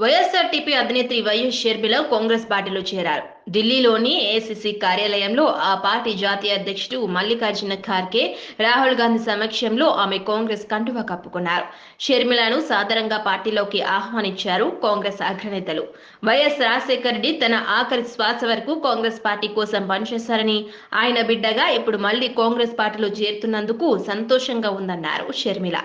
YSRTP అధినేత్రి YS Sharmila Congress పార్టీలో చేరారు. ఢిల్లీలోని ఏఐసీసీ కార్యాలయంలో ఆ పార్టీ జాతీయ అధ్యక్షుడు మల్లికార్జున ఖార్గే, రాహుల్ గాంధీ సమక్షంలో ఆమె కాంగ్రెస్ కండువా కప్పుకున్నారు. షర్మిలను సాదరంగా పార్టీలోకి ఆహ్వానించారు కాంగ్రెస్ అగ్రనేతలు. వైఎస్ రాజశేఖర రెడ్డి తన ఆఖరి శ్వాస వరకు కాంగ్రెస్ పార్టీ కోసం పనిచేశారని, ఆయన బిడ్డగా ఇప్పుడు మళ్లీ కాంగ్రెస్ పార్టీలో చేరుతున్నందుకు సంతోషంగా ఉందన్నారు షర్మిల.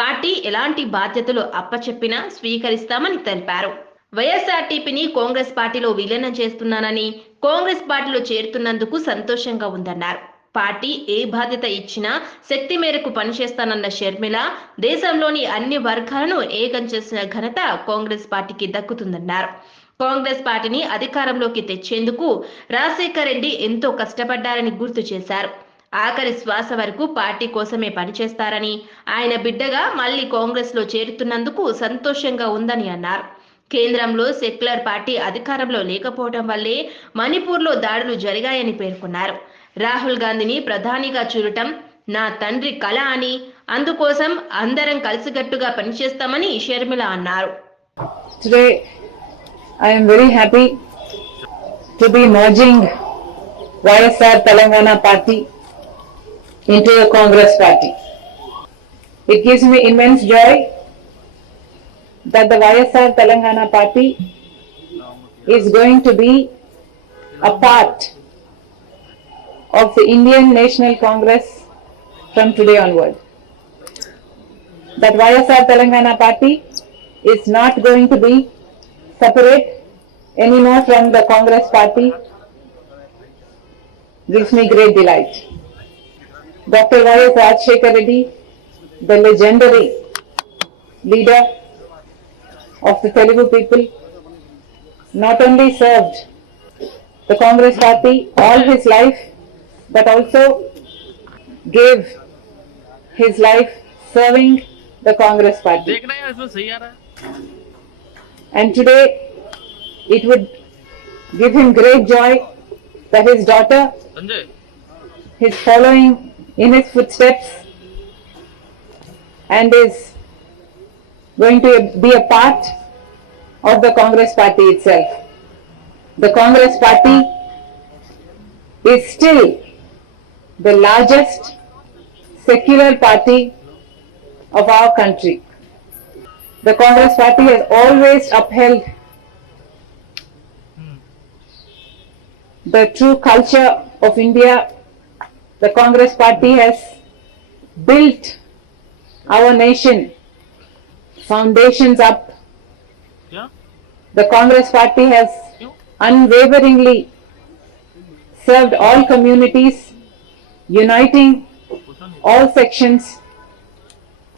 పార్టీ ఎలాంటి బాధ్యతలు అప్పచెప్పినా స్వీకరిస్తామని తెలిపారు. వైఎస్ఆర్టీపీని కాంగ్రెస్ పార్టీలో విలీనం చేస్తున్నానని, కాంగ్రెస్ పార్టీలో చేరుతున్నందుకు సంతోషంగా ఉందన్నారు. పార్టీ ఏ బాధ్యత ఇచ్చినా శక్తి మేరకు పనిచేస్తానన్న షర్మిల, దేశంలోని అన్ని వర్గాలను ఏకం చేసిన ఘనత కాంగ్రెస్ పార్టీకి దక్కుతుందన్నారు. కాంగ్రెస్ పార్టీని అధికారంలోకి తెచ్చేందుకు రాజశేఖర్ రెడ్డి ఎంతో కష్టపడ్డారని గుర్తు చేశారు. ఆఖరి శ్వాస వరకు పార్టీ కోసమే పనిచేస్తారని, ఆయన బిడ్డగా మళ్లీ కాంగ్రెస్ లో చేరుతున్నందుకు సంతోషంగా ఉందని అన్నారు. కేంద్రంలో సెక్యులర్ పార్టీ అధికారంలో లేకపోవడం వల్లే మణిపూర్లో దాడులు జరిగాయని పేర్కొన్నారు. రాహుల్ గాంధీని ప్రధానిగా చూడటం నా తండ్రి కల అని, అందుకోసం అందరం కలిసికట్టుగా పనిచేస్తామని షర్మిల అన్నారు. Today I am very happy to be merging YSR Telangana party into the Congress party. It gives me immense joy that the YSR Telangana party is going to be a part of the Indian National Congress from today onward. That YSR Telangana party is not going to be separate anymore from the Congress party gives me great delight. Dr. Y.S. Rajshekar Reddy, the legendary leader of the Telugu people, not only served the Congress party all his life, but also gave his life serving the Congress party. And today it would give him great joy that his daughter is following in his footsteps and is going to be a part of the Congress party itself. The Congress party is still the largest secular party of our country. The Congress party has always upheld the true culture of India. The Congress party has built our nation foundations up. The Congress party has unwaveringly served all communities, uniting all sections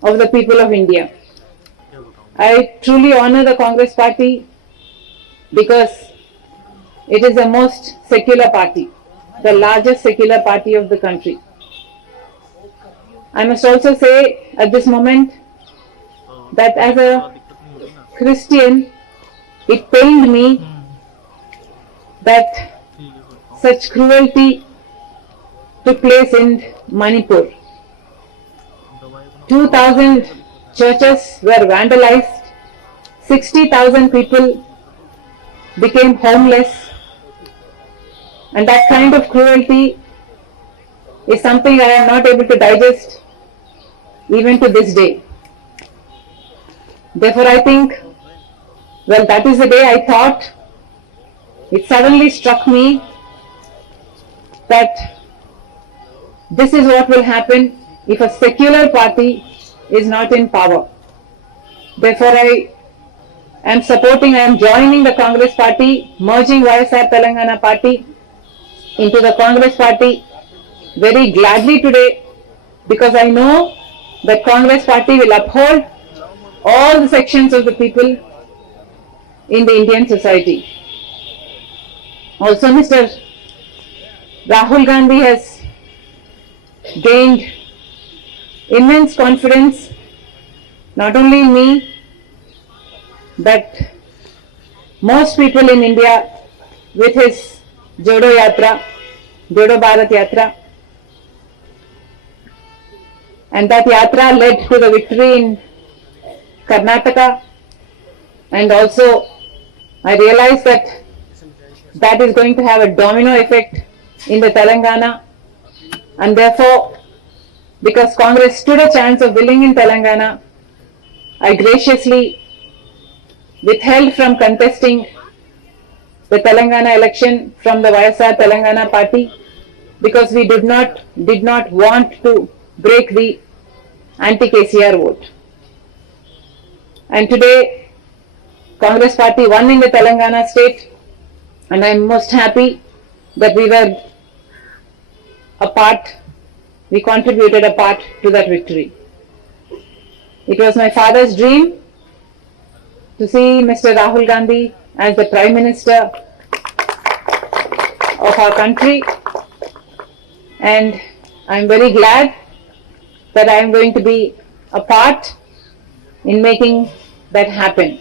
of the people of India. I truly honor the Congress party because it is the most secular party, the largest secular party of the country. I must also say at this moment that as a Christian, it pained me that such cruelty took place in Manipur. 2,000 churches were vandalized, 60,000 people became homeless, and that kind of cruelty is something I am not able to digest even to this day. Therefore I think, well, that is the day I thought, it suddenly struck me that this is what will happen if a secular party is not in power. Therefore I am joining the Congress party, merging YSR Telangana party into the Congress party very gladly today, because I know that Congress party will uphold all the sections of the people in the Indian society. Also, Mr. Rahul Gandhi has gained immense confidence, not only in me, but most people in India with his Jodo Yatra, Jodo Bharat Yatra. And that Yatra led to the victory in Karnataka And also, I realized that that is going to have a domino effect in the Telangana, and therefore, because Congress stood a chance of winning in Telangana, I graciously withheld from contesting the Telangana election from the YSR Telangana party because we did not want to break the anti-KCR vote. And today, Congress party won in the Telangana state, and I am most happy that we contributed a part to that victory. It was my father's dream to see Mr. Rahul Gandhi as the Prime Minister of our country, and I am very glad that I am going to be a part in making that happen.